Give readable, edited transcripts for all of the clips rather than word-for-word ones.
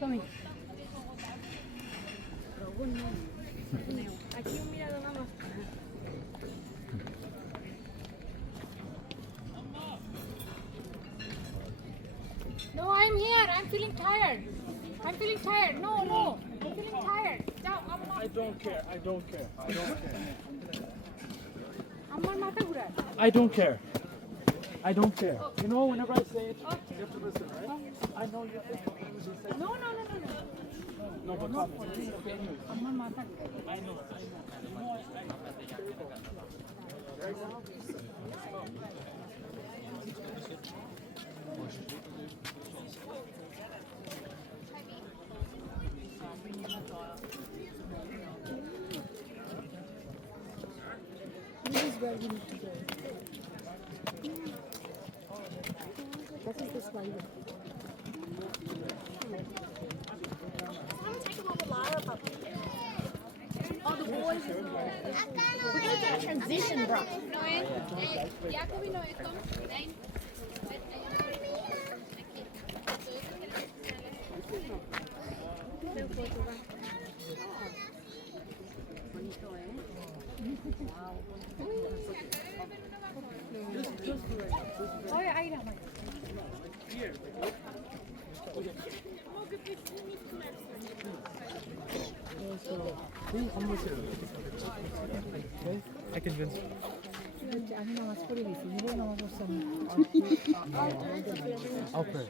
Show me. Aquí un mirador nada más. No, I'm here. I'm feeling tired. I'm feeling tired. No, no. I'm feeling tired. I don't care. I don't care. I don't care. আমার মাথা ঘুরায়। I don't care. I don't care. You know, whenever I say it, you have to listen, right? I know you think No, no, no, no, no. no, but come. Okay. আমার মাথা I know. This is where we need to go. That is the Skywalk. Oh, the boys as well. We're going to get a transition, bro. I convinced you. Okay.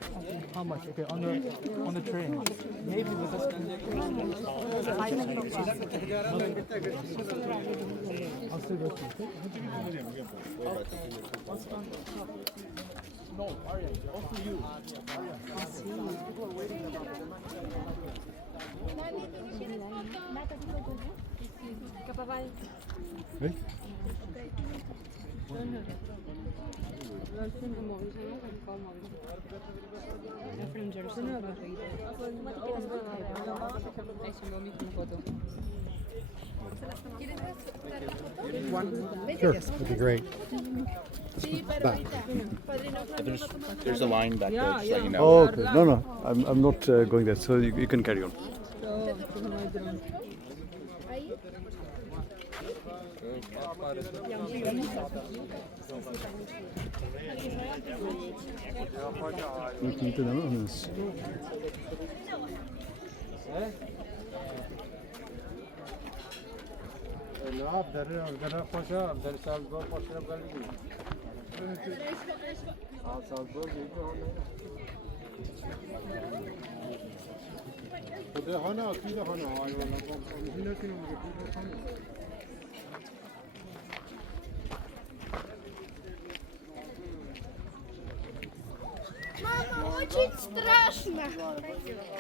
How much? Okay, on the train. Maybe with us. I'll still go to No, Arya, also you. Arya, people are waiting about it. Hey? Sure, that'd be great. Back. There's a line back there, just let you know. Oh, okay. No, I'm not going there, so you can carry on. Inte den annars. Мама, очень страшно.